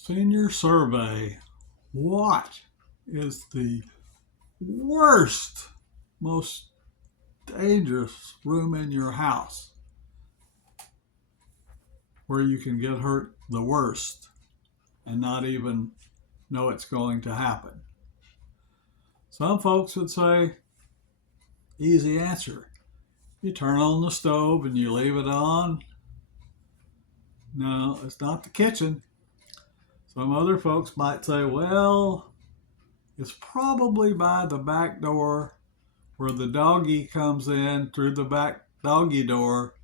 Senior survey. What is the worst, most dangerous room in your house where you can get hurt the worst and not even know it's going to happen? Some folks would say, easy answer. You turn on the stove and you leave it on. No, it's not the kitchen. Some other folks might say, well, it's probably by the back door where the doggy comes in through the back doggy door,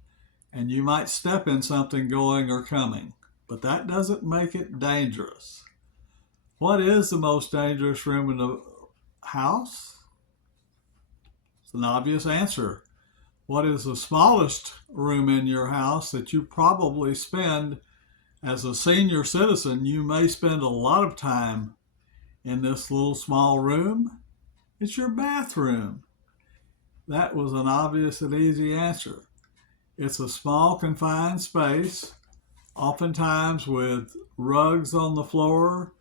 and you might step in something going or coming. But that doesn't make it dangerous. What is the most dangerous room in the house? It's an obvious answer. What is the smallest room in your house that you probably spend as a senior citizen? You may spend a lot of time in this little small room. It's your bathroom. That was an obvious and easy answer. It's a small confined space, oftentimes with rugs on the floor,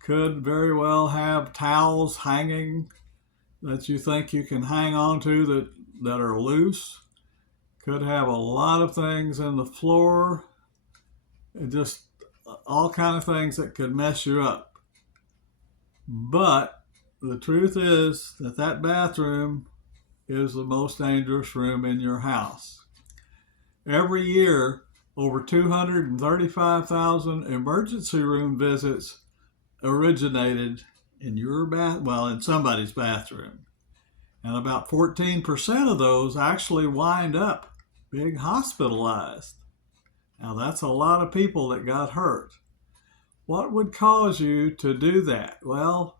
could very well have towels hanging that you think you can hang on to that are loose, could have a lot of things in the floor, and just all kind of things that could mess you up. But the truth is that bathroom is the most dangerous room in your house. Every year, over 235,000 emergency room visits originated in in somebody's bathroom. And about 14% of those actually wind up being hospitalized. Now that's a lot of people that got hurt. What would cause you to do that? Well,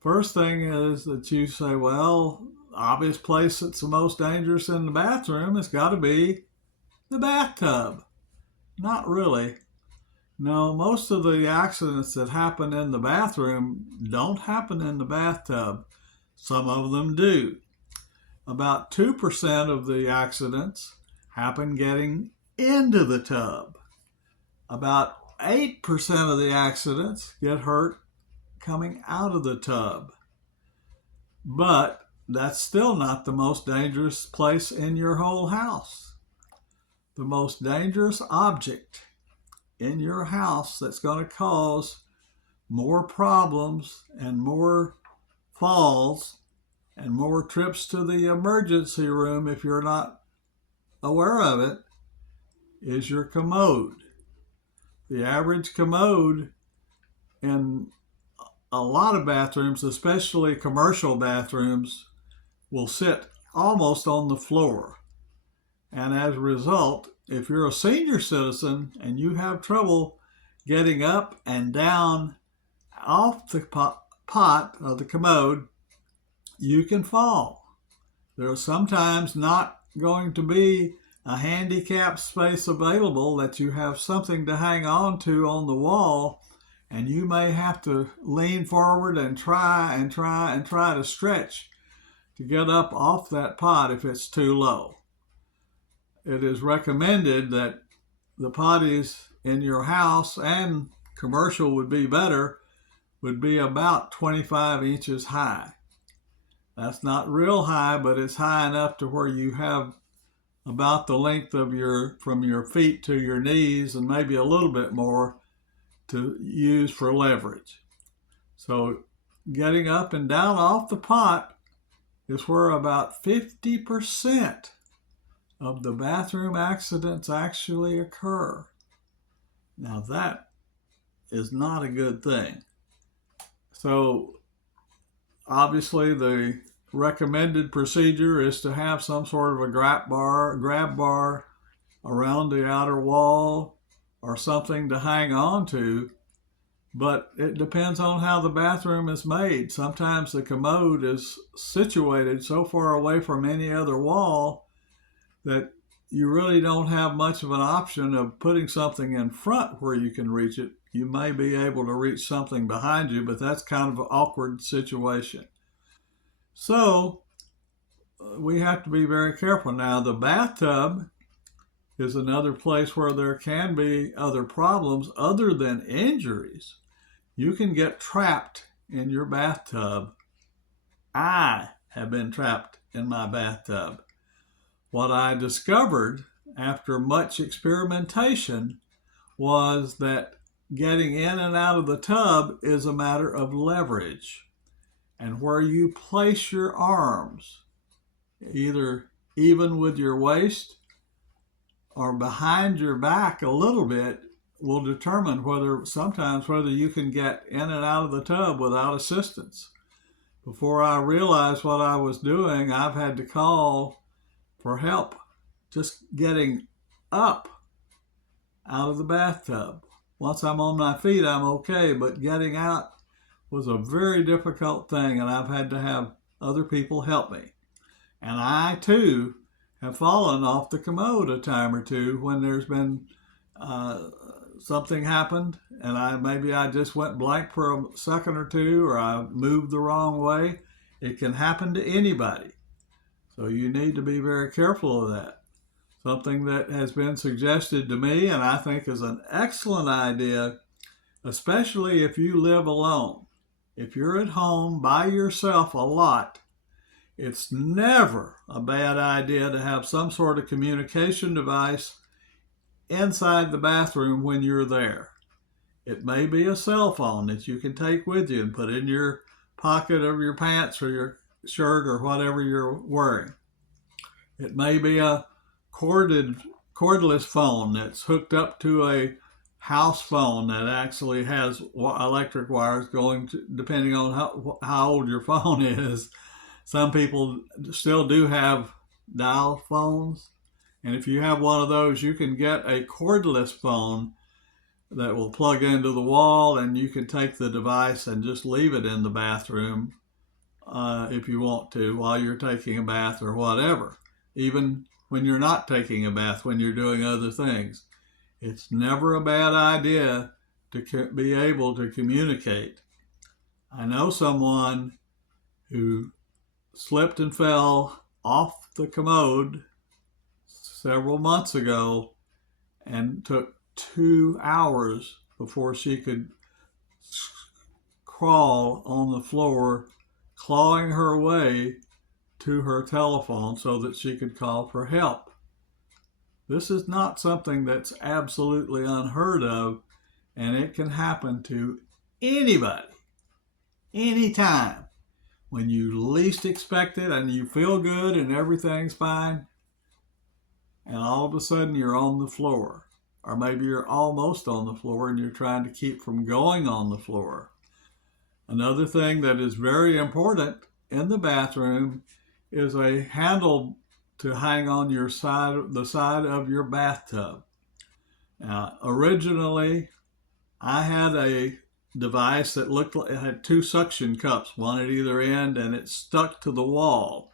first thing is that you say, well, the obvious place that's the most dangerous in the bathroom has got to be the bathtub. Not really. No, most of the accidents that happen in the bathroom don't happen in the bathtub. Some of them do. About 2% of the accidents happen getting into the tub. About 8% of the accidents get hurt coming out of the tub. But that's still not the most dangerous place in your whole house. The most dangerous object in your house that's going to cause more problems and more falls and more trips to the emergency room if you're not aware of it is your commode. The average commode in a lot of bathrooms, especially commercial bathrooms, will sit almost on the floor. And as a result, if you're a senior citizen and you have trouble getting up and down off the pot of the commode, you can fall. There's sometimes not going to be a handicap space available that you have something to hang on to on the wall, and you may have to lean forward and try to stretch to get up off that pot if it's too low. It is recommended that the potties in your house, and commercial would be better, would be about 25 inches high. That's not real high, but it's high enough to where you have about the length of from your feet to your knees, and maybe a little bit more to use for leverage. So getting up and down off the pot is where about 50% of the bathroom accidents actually occur. Now that is not a good thing. So obviously the recommended procedure is to have some sort of a grab bar around the outer wall or something to hang on to, but it depends on how the bathroom is made. Sometimes the commode is situated so far away from any other wall that you really don't have much of an option of putting something in front where you can reach it. You may be able to reach something behind you, but that's kind of an awkward situation. So we have to be very careful. Now, the bathtub is another place where there can be other problems other than injuries. You can get trapped in your bathtub. I have been trapped in my bathtub. What I discovered after much experimentation was that getting in and out of the tub is a matter of leverage. And where you place your arms, either even with your waist or behind your back a little bit, will determine whether you can get in and out of the tub without assistance. Before I realized what I was doing, I've had to call for help just getting up out of the bathtub. Once I'm on my feet, I'm okay, but getting out was a very difficult thing, and I've had to have other people help me. And I, too, have fallen off the commode a time or two when there's been something happened, and maybe I just went blank for a second or two, or I moved the wrong way. It can happen to anybody. So you need to be very careful of that. Something that has been suggested to me, and I think is an excellent idea, especially if you live alone. If you're at home by yourself a lot, it's never a bad idea to have some sort of communication device inside the bathroom when you're there. It may be a cell phone that you can take with you and put in your pocket of your pants or your shirt or whatever you're wearing. It may be a cordless phone that's hooked up to a house phone that actually has electric wires going to, depending on how old your phone is. Some people still do have dial phones. And if you have one of those, you can get a cordless phone that will plug into the wall, and you can take the device and just leave it in the bathroom if you want to while you're taking a bath or whatever. Even when you're not taking a bath, when you're doing other things. It's never a bad idea to be able to communicate. I know someone who slipped and fell off the commode several months ago and took 2 hours before she could crawl on the floor, clawing her way to her telephone so that she could call for help. This is not something that's absolutely unheard of, and it can happen to anybody, anytime, when you least expect it and you feel good and everything's fine, and all of a sudden you're on the floor, or maybe you're almost on the floor and you're trying to keep from going on the floor. Another thing that is very important in the bathroom is a handle to hang on the side of your bathtub. Now, originally, I had a device that looked like it had 2 suction cups, one at either end, and it stuck to the wall.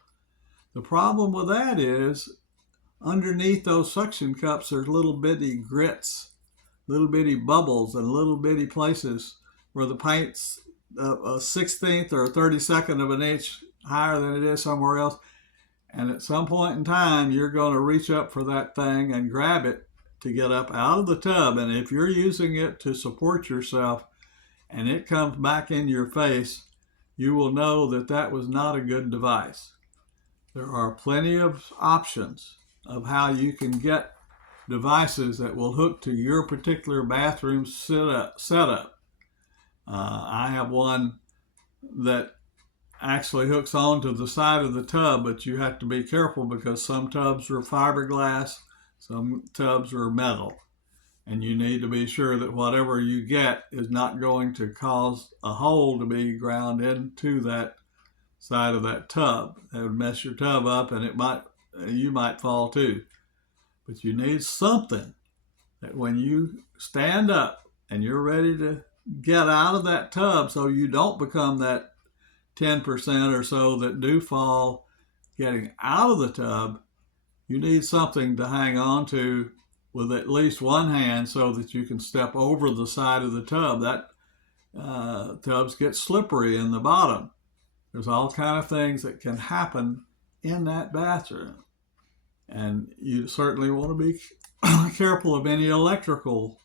The problem with that is, underneath those suction cups, there's little bitty grits, little bitty bubbles, and little bitty places where the paint's a 16th or a 32nd of an inch higher than it is somewhere else. And at some point in time, you're going to reach up for that thing and grab it to get up out of the tub. And if you're using it to support yourself and it comes back in your face, you will know that that was not a good device. There are plenty of options of how you can get devices that will hook to your particular bathroom setup. I have one that actually hooks onto the side of the tub, but you have to be careful because some tubs are fiberglass, some tubs are metal, and you need to be sure that whatever you get is not going to cause a hole to be ground into that side of that tub. That would mess your tub up, and you might fall too. But you need something that when you stand up and you're ready to get out of that tub, so you don't become that 10% or so that do fall getting out of the tub, you need something to hang on to with at least one hand so that you can step over the side of the tub. That tubs get slippery in the bottom. There's all kind of things that can happen in that bathroom. And you certainly want to be careful of any electrical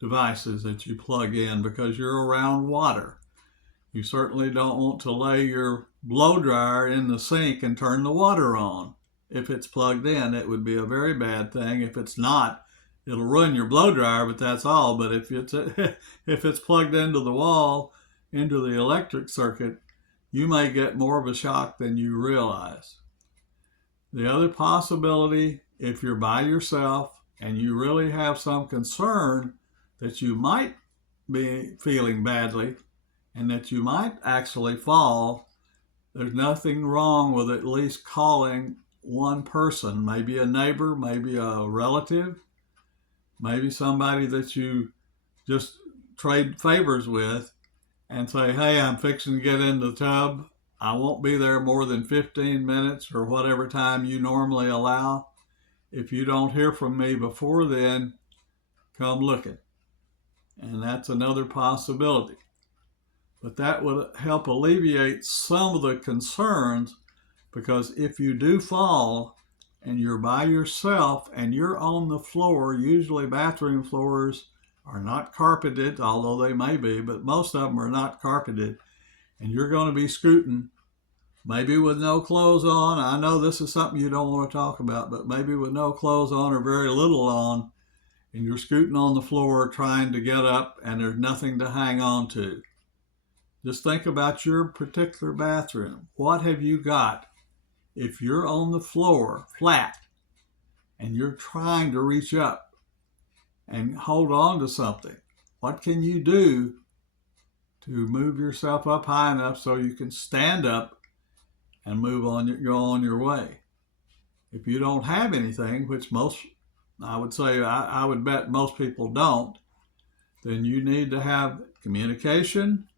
devices that you plug in because you're around water. You certainly don't want to lay your blow dryer in the sink and turn the water on. If it's plugged in, it would be a very bad thing. If it's not, it'll ruin your blow dryer, but that's all. But if it's if it's plugged into the wall, into the electric circuit, you may get more of a shock than you realize. The other possibility, if you're by yourself and you really have some concern that you might be feeling badly and that you might actually fall, there's nothing wrong with at least calling one person, maybe a neighbor, maybe a relative, maybe somebody that you just trade favors with, and say, hey, I'm fixing to get in the tub. I won't be there more than 15 minutes or whatever time you normally allow. If you don't hear from me before then, come looking. And that's another possibility. But that would help alleviate some of the concerns, because if you do fall and you're by yourself and you're on the floor, usually bathroom floors are not carpeted, although they may be, but most of them are not carpeted, and you're going to be scooting, maybe with no clothes on. I know this is something you don't want to talk about, but maybe with no clothes on or very little on, and you're scooting on the floor trying to get up and there's nothing to hang on to. Just think about your particular bathroom. What have you got if you're on the floor flat and you're trying to reach up and hold on to something? What can you do to move yourself up high enough so you can stand up and go on your way? If you don't have anything, which I would bet most people don't, then you need to have communication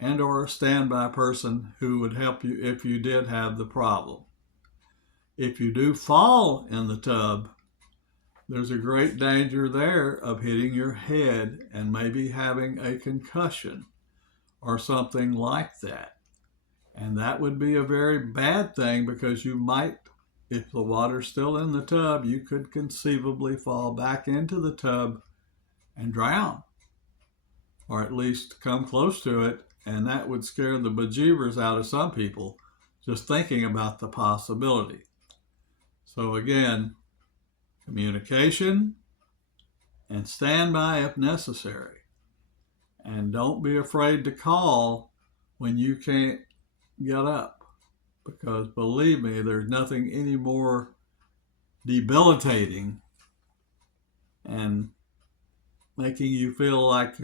and or a standby person who would help you if you did have the problem. If you do fall in the tub, there's a great danger there of hitting your head and maybe having a concussion or something like that. And that would be a very bad thing, because you might, if the water's still in the tub, you could conceivably fall back into the tub and drown, or at least come close to it. And that would scare the bejeebers out of some people just thinking about the possibility. So again, communication and standby if necessary. And don't be afraid to call when you can't get up, because believe me, there's nothing any more debilitating and making you feel like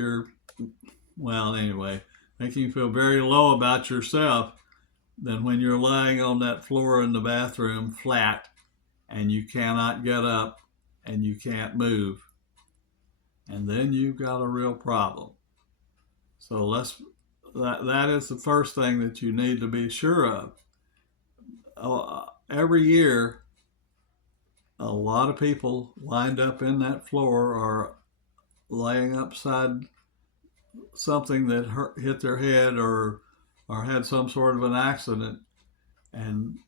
making you feel very low about yourself than when you're lying on that floor in the bathroom flat and you cannot get up and you can't move. And then you've got a real problem. So that is the first thing that you need to be sure of. Every year, a lot of people wind up in that floor or laying upside something that hit their head or had some sort of an accident and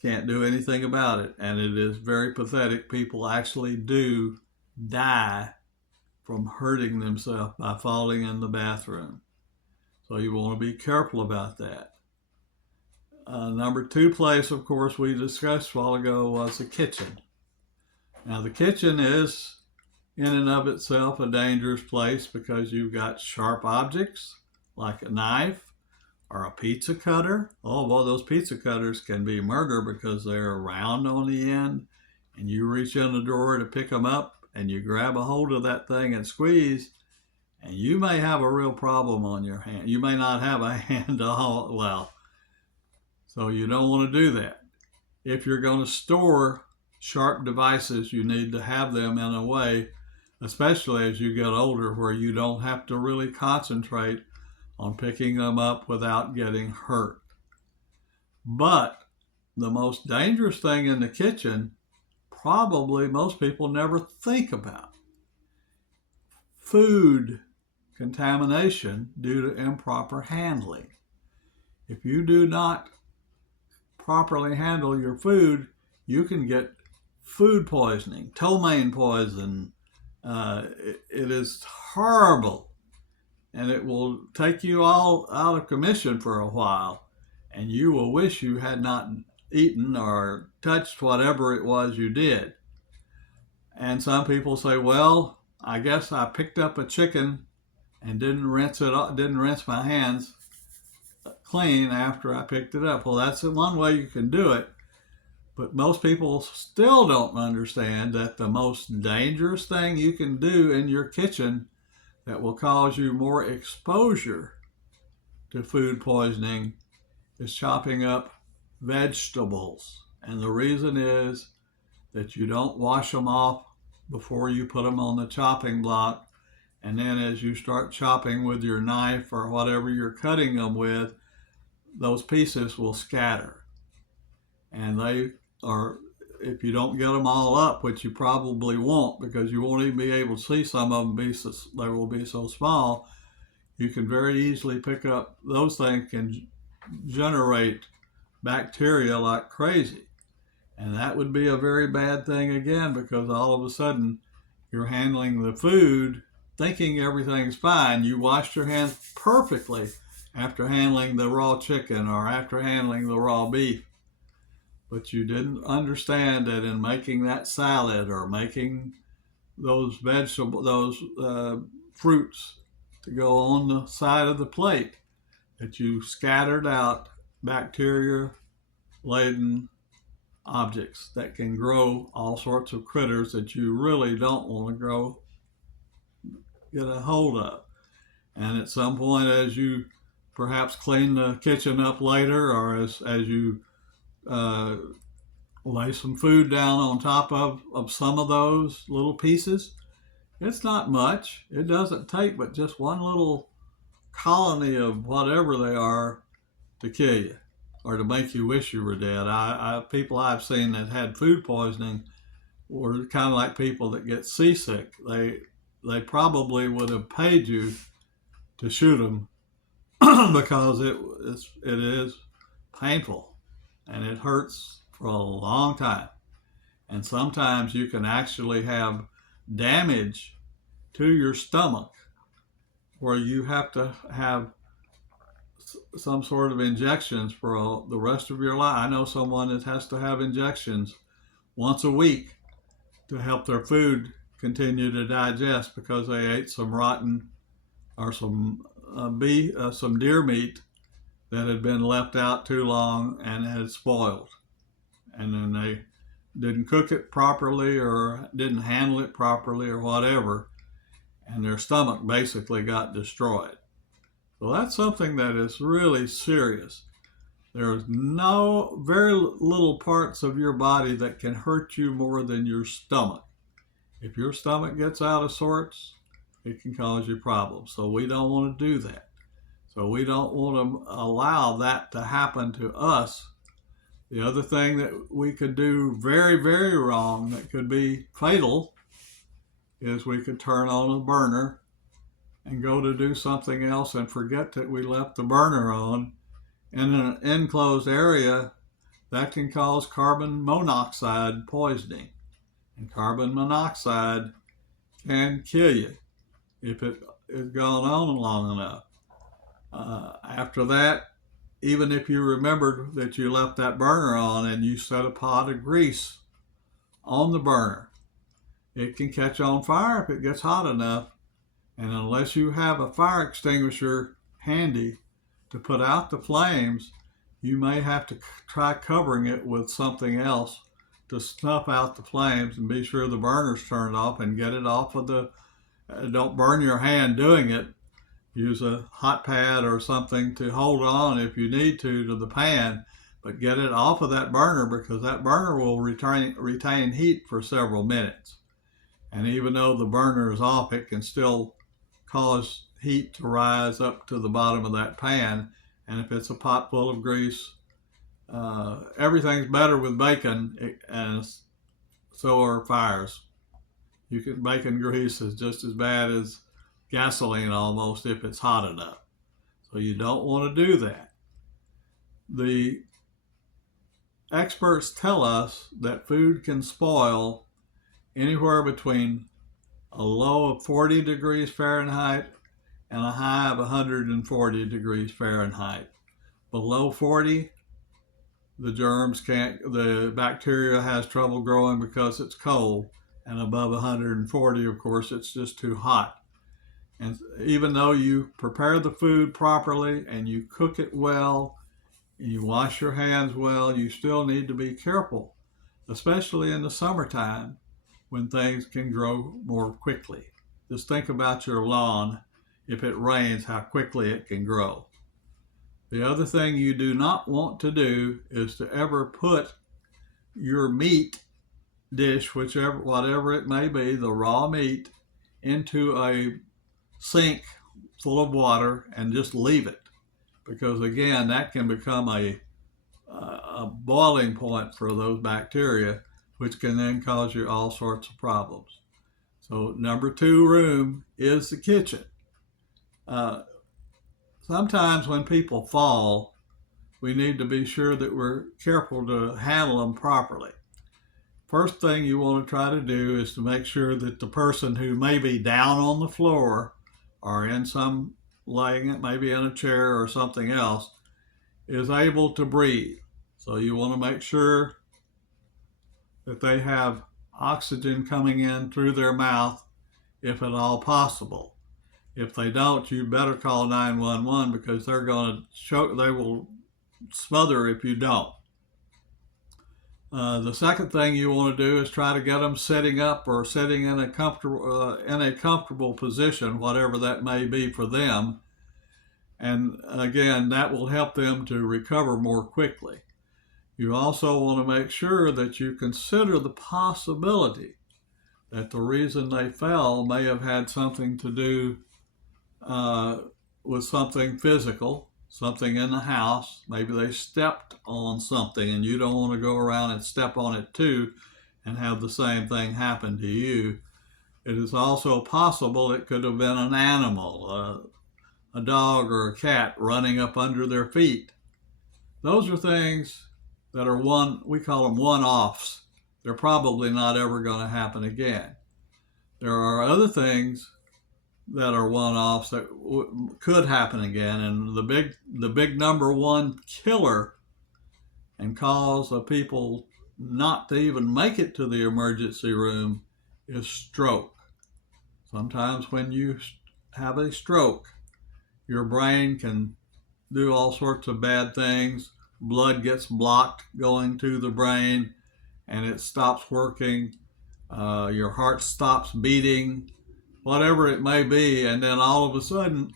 can't do anything about it. And it is very pathetic. People actually do die from hurting themselves by falling in the bathroom. So you want to be careful about that. Number 2 place, of course, we discussed a while ago was the kitchen. Now the kitchen is in and of itself a dangerous place, because you've got sharp objects like a knife or a pizza cutter. Oh, well, those pizza cutters can be murder because they're round on the end, and you reach in the drawer to pick them up and you grab a hold of that thing and squeeze, and you may have a real problem on your hand. You may not have a hand to hold well. So you don't want to do that. If you're going to store sharp devices, you need to have them in a way, especially as you get older, where you don't have to really concentrate on picking them up without getting hurt. But the most dangerous thing in the kitchen, probably most people never think about: food contamination due to improper handling. If you do not properly handle your food, you can get food poisoning, ptomaine poison. It is horrible, and it will take you all out of commission for a while, and you will wish you had not eaten or touched whatever it was you did. And some people say, well, I guess I picked up a chicken and didn't rinse my hands clean after I picked it up. Well, that's the one way you can do it. But most people still don't understand that the most dangerous thing you can do in your kitchen that will cause you more exposure to food poisoning is chopping up vegetables. And the reason is that you don't wash them off before you put them on the chopping block. And then as you start chopping with your knife or whatever you're cutting them with, those pieces will scatter. And they are, if you don't get them all up, which you probably won't because you won't even be able to see some of them, they will be so small, you can very easily pick up, those things can generate bacteria like crazy. And that would be a very bad thing again, because all of a sudden you're handling the food thinking everything's fine. You washed your hands perfectly after handling the raw chicken or after handling the raw beef. But you didn't understand that in making that salad or making those fruits to go on the side of the plate, that you scattered out bacteria-laden objects that can grow all sorts of critters that you really don't want to get a hold of. And at some point, as you perhaps clean the kitchen up later, or as you lay some food down on top of some of those little pieces, it's not much. It doesn't take but just one little colony of whatever they are to kill you or to make you wish you were dead. People I've seen that had food poisoning were kind of like people that get seasick. They probably would have paid you to shoot them because it is painful and it hurts for a long time. And sometimes you can actually have damage to your stomach where you have to have some sort of injections for the rest of your life. I know someone that has to have injections once a week to help their food continue to digest because they ate some rotten or some deer meat that had been left out too long and had spoiled. And then they didn't cook it properly or didn't handle it properly or whatever, and their stomach basically got destroyed. So that's something that is really serious. There's very little parts of your body that can hurt you more than your stomach. If your stomach gets out of sorts, it can cause you problems. So we don't want to do that. So we don't want to allow that to happen to us. The other thing that we could do very, very wrong that could be fatal is we could turn on a burner and go to do something else and forget that we left the burner on in an enclosed area. That can cause carbon monoxide poisoning. And carbon monoxide can kill you if it has gone on long enough. After that, even if you remembered that you left that burner on and you set a pot of grease on the burner, it can catch on fire if it gets hot enough. And unless you have a fire extinguisher handy to put out the flames, you may have to try covering it with something else to snuff out the flames and be sure the burner's turned off and get it off of don't burn your hand doing it. Use a hot pad or something to hold on if you need to the pan, but get it off of that burner because that burner will retain heat for several minutes. And even though the burner is off, it can still cause heat to rise up to the bottom of that pan. And if it's a pot full of grease, everything's better with bacon, and so are fires. Bacon grease is just as bad as gasoline almost if it's hot enough. So you don't want to do that. The experts tell us that food can spoil anywhere between a low of 40 degrees Fahrenheit and a high of 140 degrees Fahrenheit. Below 40, the bacteria has trouble growing because it's cold, and above 140, of course, it's just too hot. And even though you prepare the food properly and you cook it well, and you wash your hands well, you still need to be careful, especially in the summertime when things can grow more quickly. Just think about your lawn. If it rains, how quickly it can grow. The other thing you do not want to do is to ever put your meat dish, whatever it may be, the raw meat, into a sink full of water and just leave it. Because again, that can become a boiling point for those bacteria, which can then cause you all sorts of problems. So number 2 room is the kitchen. Sometimes when people fall, we need to be sure that we're careful to handle them properly. First thing you want to try to do is to make sure that the person who may be down on the floor or laying maybe in a chair or something else, is able to breathe. So you want to make sure that they have oxygen coming in through their mouth, if at all possible. If they don't, you better call 911 because they will smother if you don't. The second thing you want to do is try to get them sitting up or sitting in a comfortable position, whatever that may be for them. And again, that will help them to recover more quickly. You also want to make sure that you consider the possibility that the reason they fell may have had something to do with something physical, something in the house. Maybe they stepped on something and you don't want to go around and step on it too and have the same thing happen to you. It is also possible it could have been an animal, a dog or a cat running up under their feet. Those are things that are we call them one-offs. They're probably not ever going to happen again. There are other things that are one-offs that could happen again, and the big number one killer and cause of people not to even make it to the emergency room is stroke. Sometimes when you have a stroke, your brain can do all sorts of bad things. Blood gets blocked going to the brain and it stops working. Your heart stops beating, whatever it may be, and then all of a sudden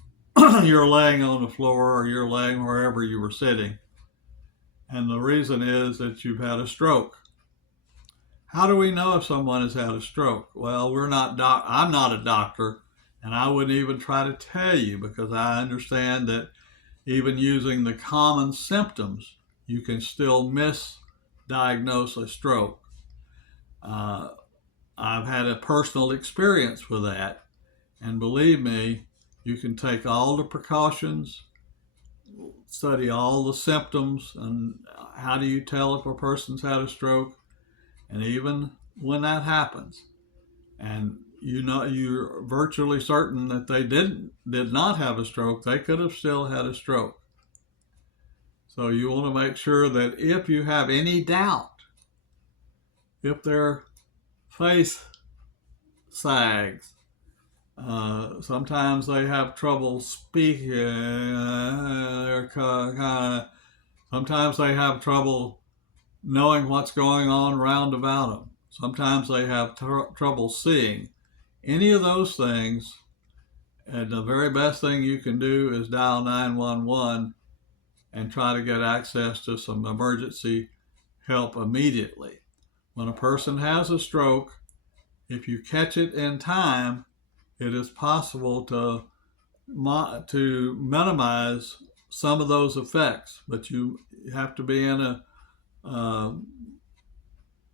you're laying on the floor or you're laying wherever you were sitting. And the reason is that you've had a stroke. How do we know if someone has had a stroke? Well, I'm not a doctor, and I wouldn't even try to tell you because I understand that even using the common symptoms, you can still misdiagnose a stroke. I've had a personal experience with that, and believe me, you can take all the precautions, study all the symptoms, and how do you tell if a person's had a stroke, and even when that happens, and you're virtually certain that they did not have a stroke, they could have still had a stroke. So you want to make sure that if you have any doubt, if their face sags, sometimes they have trouble speaking, sometimes they have trouble knowing what's going on round about them. Sometimes they have trouble seeing. Any of those things, and the very best thing you can do is dial 911 and try to get access to some emergency help immediately. When a person has a stroke, if you catch it in time, it is possible to minimize some of those effects, but you have to be in an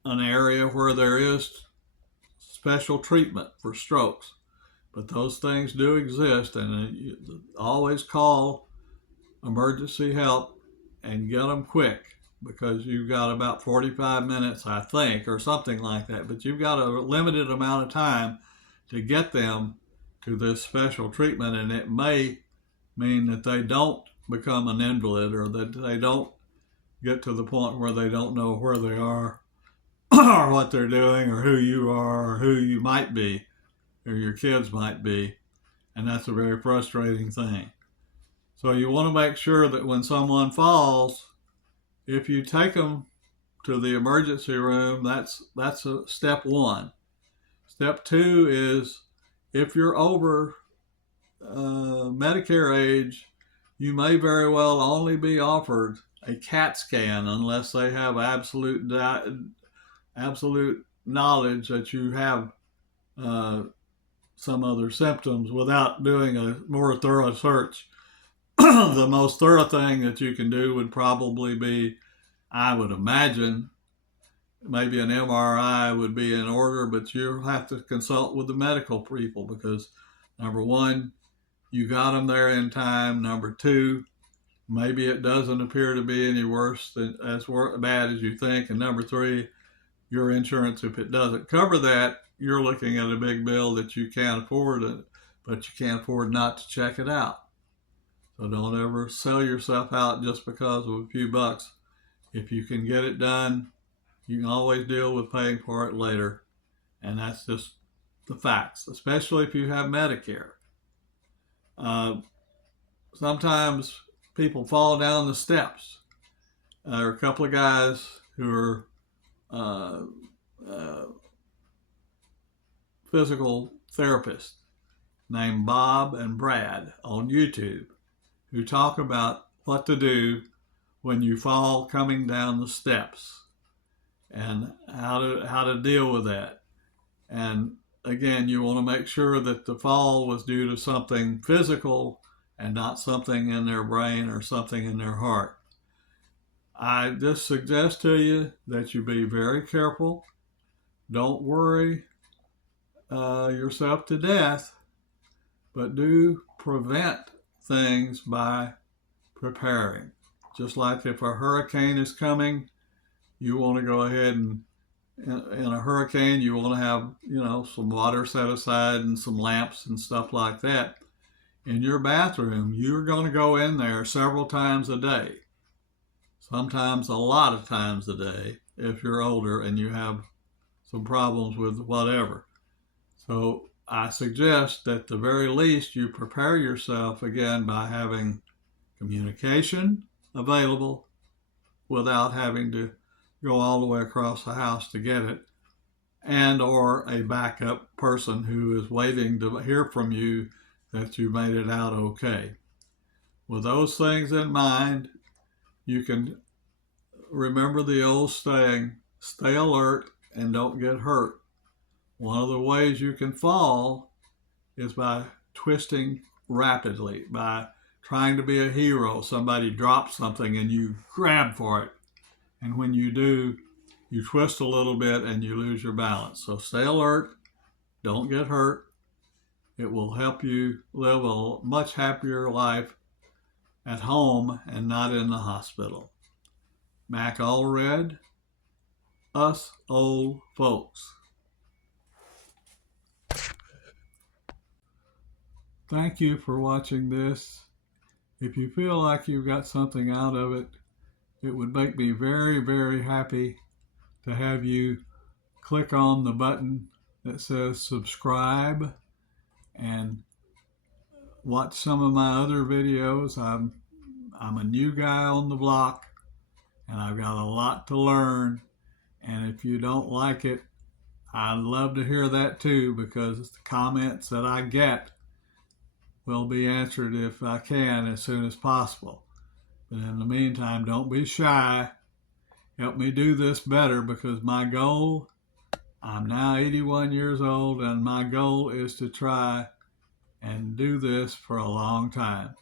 area where there is special treatment for strokes. But those things do exist, and you always call emergency help and get them quick. because you've got about 45 minutes, I think, or something like that. But you've got a limited amount of time to get them to this special treatment, and it may mean that they don't become an invalid, or that they don't get to the point where they don't know where they are or what they're doing or who you are or who you might be or your kids might be. And that's a very frustrating thing. So you want to make sure that when someone falls, if you take them to the emergency room, that's a step one. Step two is if you're over Medicare age, you may very well only be offered a CAT scan unless they have absolute knowledge that you have some other symptoms without doing a more thorough search. The most thorough thing that you can do would probably be, I would imagine, maybe an MRI would be in order, but you'll have to consult with the medical people because, number one, you got them there in time. Number two, maybe it doesn't appear to be any worse than as bad as you think. And number three, your insurance, if it doesn't cover that, you're looking at a big bill that you can't afford, but you can't afford not to check it out. So don't ever sell yourself out just because of a few bucks. If you can get it done, you can always deal with paying for it later. And that's just the facts, especially if you have Medicare. Sometimes people fall down the steps. There are a couple of guys who are physical therapists named Bob and Brad on YouTube who talk about what to do when you fall coming down the steps and how to deal with that. And again, you want to make sure that the fall was due to something physical and not something in their brain or something in their heart. I just suggest to you that you be very careful. Don't worry yourself to death, but do prevent things by preparing. Just like if a hurricane is coming, you want to go ahead and in a hurricane, you want to have, some water set aside and some lamps and stuff like that. In your bathroom, you're going to go in there several times a day, sometimes a lot of times a day if you're older and you have some problems with whatever. So I suggest that at the very least you prepare yourself again by having communication available without having to go all the way across the house to get it, and or a backup person who is waiting to hear from you that you made it out okay. With those things in mind, you can remember the old saying, stay alert and don't get hurt. One of the ways you can fall is by twisting rapidly, by trying to be a hero. Somebody drops something and you grab for it. And when you do, you twist a little bit and you lose your balance. So stay alert, don't get hurt. It will help you live a much happier life at home and not in the hospital. Mac Allred, Us Old Folks. Thank you for watching this. If you feel like you got something out of it, it would make me very, very happy to have you click on the button that says subscribe and watch some of my other videos. I'm a new guy on the block and I've got a lot to learn. And if you don't like it, I'd love to hear that too, because the comments that I get will be answered if I can as soon as possible. But in the meantime, don't be shy. Help me do this better, because my goal, I'm now 81 years old, and my goal is to try and do this for a long time.